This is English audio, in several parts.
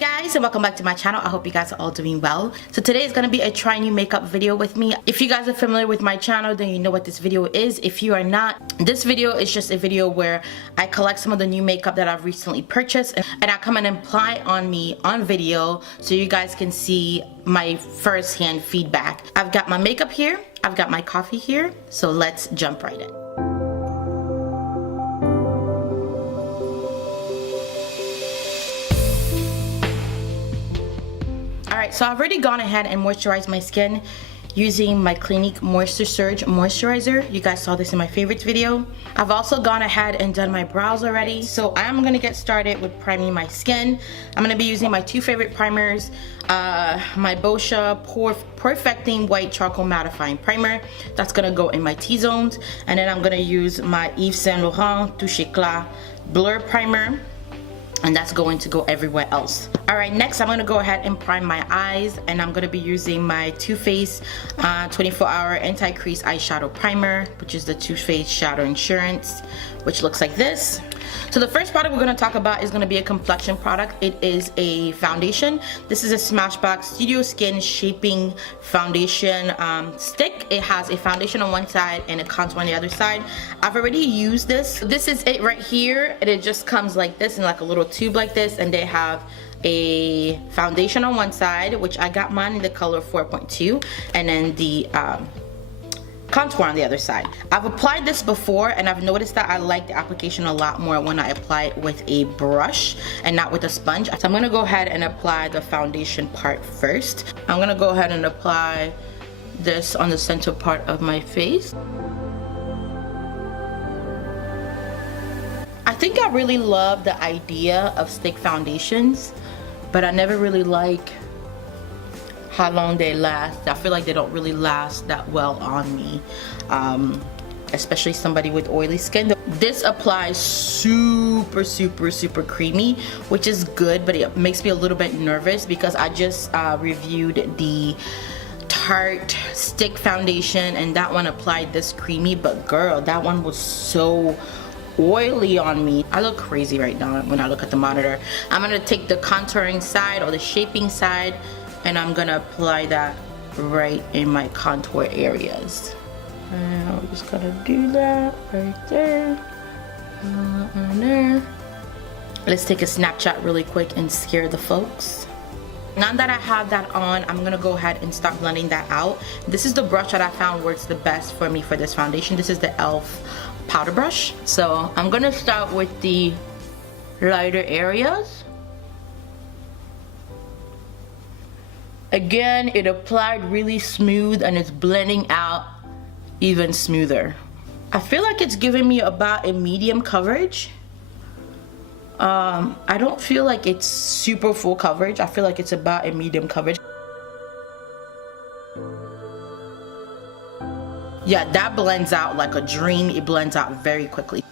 guys, and welcome back to my channel. I hope you guys are all doing well. So today is going to be a try new makeup video with me. If you guys are familiar with my channel, then you know what this video is. If you are not, this video is just a video where I collect some of the new makeup that I've recently purchased and I come and apply on me on video so you guys can see my first-hand feedback. I've got my makeup here, I've got my coffee here, so let's jump right in. Alright, so I've already gone ahead and moisturized my skin using my Clinique Moisture Surge moisturizer. You guys saw this in my favorites video. I've also gone ahead and done my brows already. So I'm gonna get started with priming my skin. I'm gonna be using my two favorite primers, my Boscia Perfecting White Charcoal Mattifying Primer. That's gonna go in my T-zones. And then I'm gonna use my Yves Saint Laurent Touche Éclat Blur Primer. And that's going to go everywhere else. Alright, next I'm going to go ahead and prime my eyes, and I'm going to be using my Too Faced 24-hour anti-crease eyeshadow primer, which is the Too Faced Shadow Insurance, which looks like this. So the first product we're going to talk about is going to be a complexion product. It is a foundation. This is a Smashbox Studio Skin Shaping Foundation stick. It has a foundation on one side and a contour on the other side. I've already used this. This is it right here, and it just comes like this in like a little tube like this, and they have a foundation on one side, which I got mine in the color 4.2, and then the contour on the other side. I've applied this before and I've noticed that I like the application a lot more when I apply it with a brush and not with a sponge. So I'm gonna go ahead and apply the foundation part first. I'm gonna go ahead and apply this on the center part of my face. I think I really love the idea of stick foundations, but I never really like how long they last. I feel like they don't really last that well on me, especially somebody with oily skin. This applies super creamy, which is good, but it makes me a little bit nervous because I just reviewed the Tarte stick foundation and that one applied this creamy, but girl, that one was so oily on me. I look crazy right now when I look at the monitor. I'm gonna take the contouring side or the shaping side, and I'm gonna apply that right in my contour areas. And I'm just gonna do that right there. And there. Let's take a Snapchat really quick and scare the folks. Now that I have that on, I'm gonna go ahead and start blending that out. This is the brush that I found works the best for me for this foundation. This is the e.l.f. powder brush. So I'm gonna start with the lighter areas. Again, it applied really smooth and it's blending out even smoother. I feel like it's giving me about a medium coverage. I don't feel like it's super full coverage. I feel like it's about a medium coverage. Yeah, that blends out like a dream. It blends out very quickly.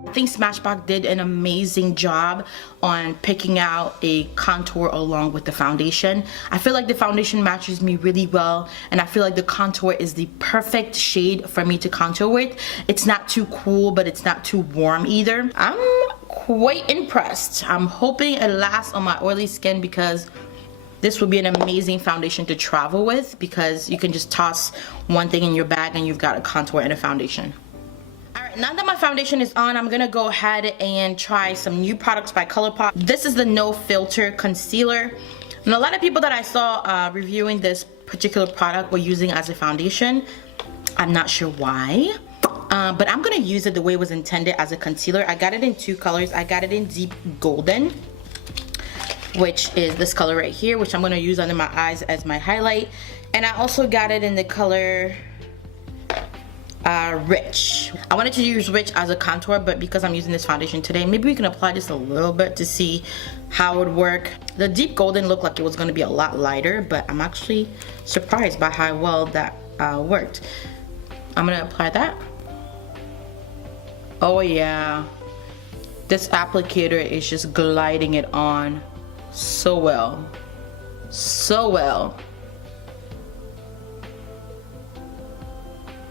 I think Smashbox did an amazing job on picking out a contour along with the foundation. I feel like the foundation matches me really well, and I feel like the contour is the perfect shade for me to contour with. It's not too cool, but it's not too warm either. I'm quite impressed. I'm hoping it lasts on my oily skin because this would be an amazing foundation to travel with, because you can just toss one thing in your bag and you've got a contour and a foundation. Now that my foundation is on, I'm gonna go ahead and try some new products by ColourPop. This is the No Filter Concealer. And a lot of people that I saw reviewing this particular product were using as a foundation. I'm not sure why, but I'm gonna use it the way it was intended as a concealer. I got it in two colors. I got it in Deep Golden, which is this color right here, which I'm gonna use under my eyes as my highlight. And I also got it in the color Rich. I wanted to use Rich as a contour, but because I'm using this foundation today, maybe we can apply this a little bit to see how it would work. The Deep Golden looked like it was going to be a lot lighter, but I'm actually surprised by how well that worked. I'm going to apply that. Oh yeah, this applicator is just gliding it on so well. So well.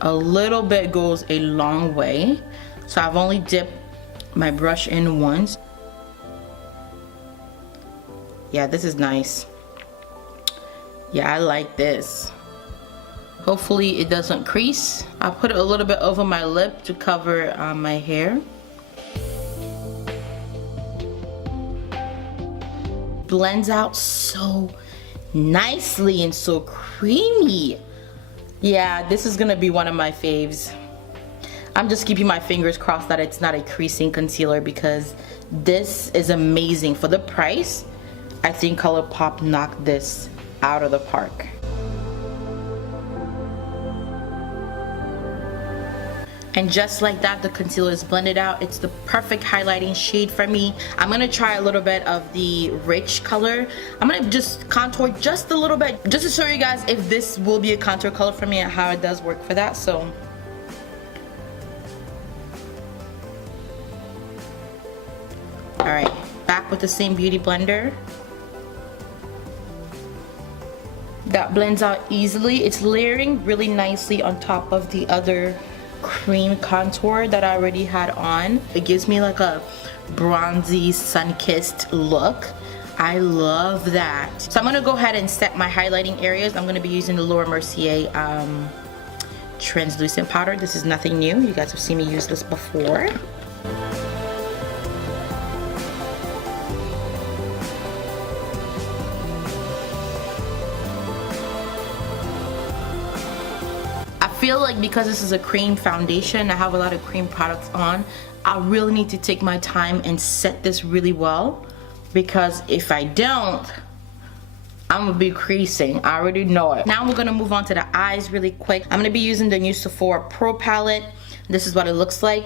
A little bit goes a long way. So I've only dipped my brush in once. Yeah, this is nice. Yeah, I like this. Hopefully it doesn't crease. I'll put it a little bit over my lip to cover my hair. Blends out so nicely and so creamy. Yeah, this is gonna be one of my faves. I'm just keeping my fingers crossed that it's not a creasing concealer, because this is amazing. For the price, I think ColourPop knocked this out of the park. And just like that, the concealer is blended out. It's the perfect highlighting shade for me. I'm gonna try a little bit of the rich color. I'm gonna just contour just a little bit, just to show you guys if this will be a contour color for me and how it does work for that. So, all right, back with the same beauty blender. That blends out easily. It's layering really nicely on top of the other cream contour that I already had on. It gives me like a bronzy, sun-kissed look. I love that. So I'm gonna go ahead and set my highlighting areas. I'm gonna be using the Laura Mercier translucent powder. This is nothing new. You guys have seen me use this before. I feel like because this is a cream foundation, I have a lot of cream products on, I really need to take my time and set this really well, because if I don't, I'm gonna be creasing. I already know it. Now we're gonna move on to the eyes really quick. I'm gonna be using the new Sephora Pro palette. This is what it looks like.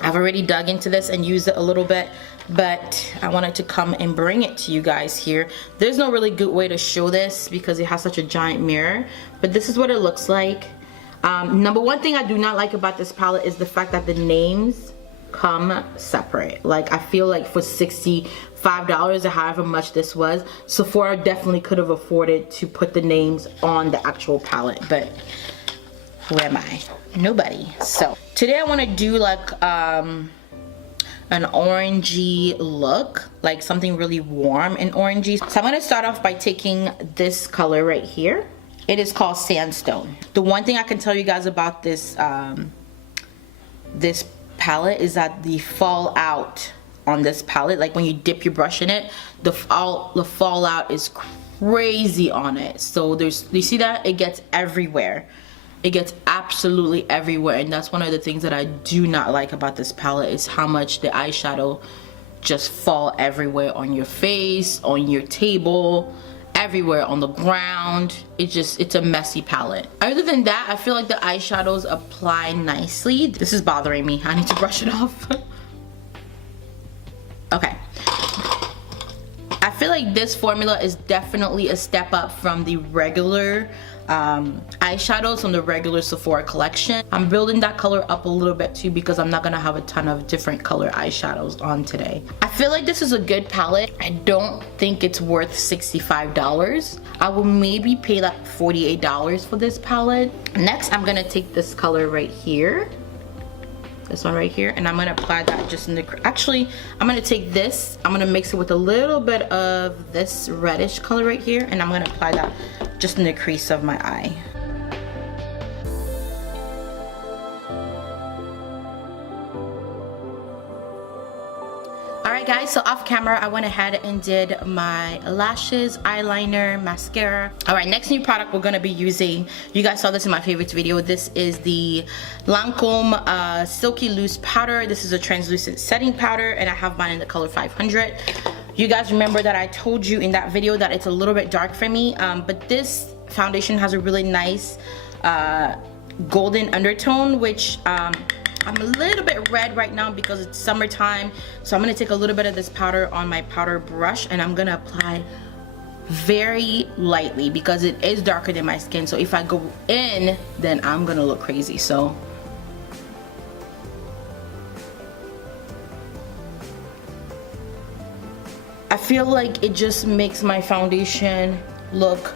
I've already dug into this and used it a little bit, but I wanted to come and bring it to you guys here. There's no really good way to show this because it has such a giant mirror, but this is what it looks like. Number one thing I do not like about this palette is the fact that the names come separate. Like, I feel like for $65 or however much this was, Sephora definitely could have afforded to put the names on the actual palette, but who am I? Nobody. So today I want to do like an orangey look, like something really warm and orangey. So I'm going to start off by taking this color right here. It is called Sandstone. The one thing I can tell you guys about this this palette is that the fallout on this palette, like when you dip your brush in it, the fallout is crazy on it. So you see that? It gets everywhere. It gets absolutely everywhere, and that's one of the things that I do not like about this palette, is how much the eyeshadow just fall everywhere on your face, on your table, everywhere on the ground. It's a messy palette. Other than that, I feel like the eyeshadows apply nicely. This is bothering me. I need to brush it off. Okay. I feel like this formula is definitely a step up from the regular eyeshadows from the regular Sephora collection. I'm building that color up a little bit too because I'm not gonna have a ton of different color eyeshadows on today. I feel like this is a good palette. I don't think it's worth $65. I will maybe pay like $48 for this palette. Next, I'm gonna take this color right here. This one right here, and I'm gonna apply that just in the, actually, I'm gonna take this, I'm gonna mix it with a little bit of this reddish color right here, and I'm gonna apply that just in the crease of my eye. Alright guys, so off camera I went ahead and did my lashes, eyeliner, mascara. Alright, next new product we're going to be using, you guys saw this in my favorites video, this is the Lancome Silky Loose Powder. This is a translucent setting powder, and I have mine in the color 500. You guys remember that I told you in that video that it's a little bit dark for me, but this foundation has a really nice golden undertone, which I'm a little bit red right now because it's summertime. So I'm going to take a little bit of this powder on my powder brush, and I'm going to apply very lightly because it is darker than my skin. So if I go in, then I'm going to look crazy. So I feel like it just makes my foundation look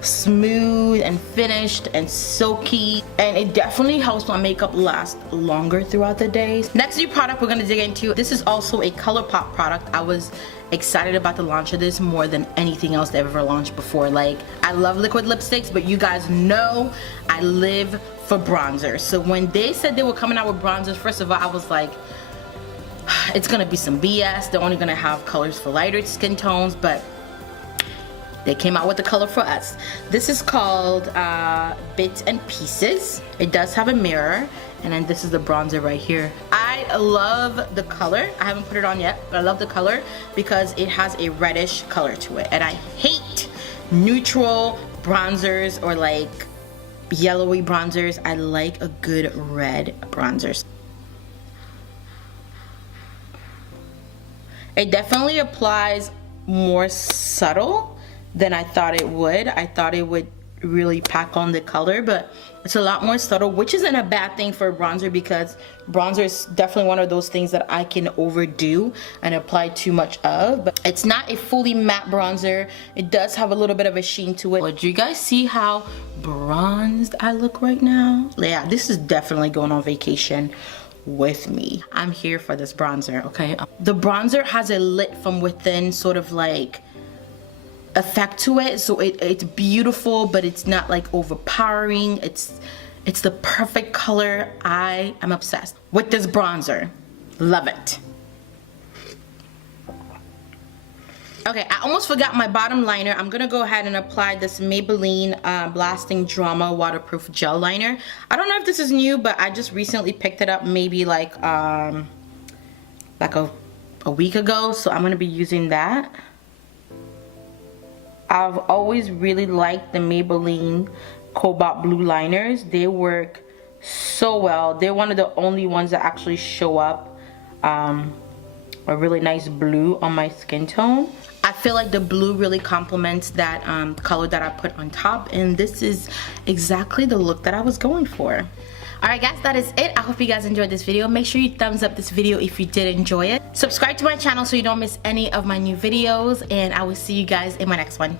smooth and finished and silky, and it definitely helps my makeup last longer throughout the day. Next new product we're gonna dig into, this is also a ColourPop product. I was excited about the launch of this more than anything else they've ever launched before. Like, I love liquid lipsticks, but you guys know I live for bronzers. So when they said they were coming out with bronzers, first of all, I was like, it's gonna be some BS. They're only gonna have colors for lighter skin tones, but they came out with the color for us. This is called Bits and Pieces. It does have a mirror, and then this is the bronzer right here. I love the color. I haven't put it on yet, but I love the color because it has a reddish color to it. And I hate neutral bronzers or like yellowy bronzers. I like a good red bronzer. It definitely applies more subtle than I thought it would. I thought it would really pack on the color, but it's a lot more subtle, which isn't a bad thing for a bronzer, because bronzer is definitely one of those things that I can overdo and apply too much of. But it's not a fully matte bronzer. It does have a little bit of a sheen to it. But do you guys see how bronzed I look right now? Yeah, this is definitely going on vacation with me. I'm here for this bronzer, okay? The bronzer has a lit from within sort of like effect to it, so it's beautiful, but it's not like overpowering. It's the perfect color. I am obsessed with this bronzer. Love it. Okay, I almost forgot my bottom liner. I'm gonna go ahead and apply this Maybelline Blasting Drama Waterproof Gel Liner. I don't know if this is new, but I just recently picked it up maybe like a week ago, so I'm gonna be using that. I've always really liked the Maybelline Cobalt Blue liners. They work so well. They're one of the only ones that actually show up a really nice blue on my skin tone. I feel like the blue really complements that color that I put on top, and this is exactly the look that I was going for. Alright guys, that is it. I hope you guys enjoyed this video. Make sure you thumbs up this video if you did enjoy it. Subscribe to my channel so you don't miss any of my new videos, and I will see you guys in my next one.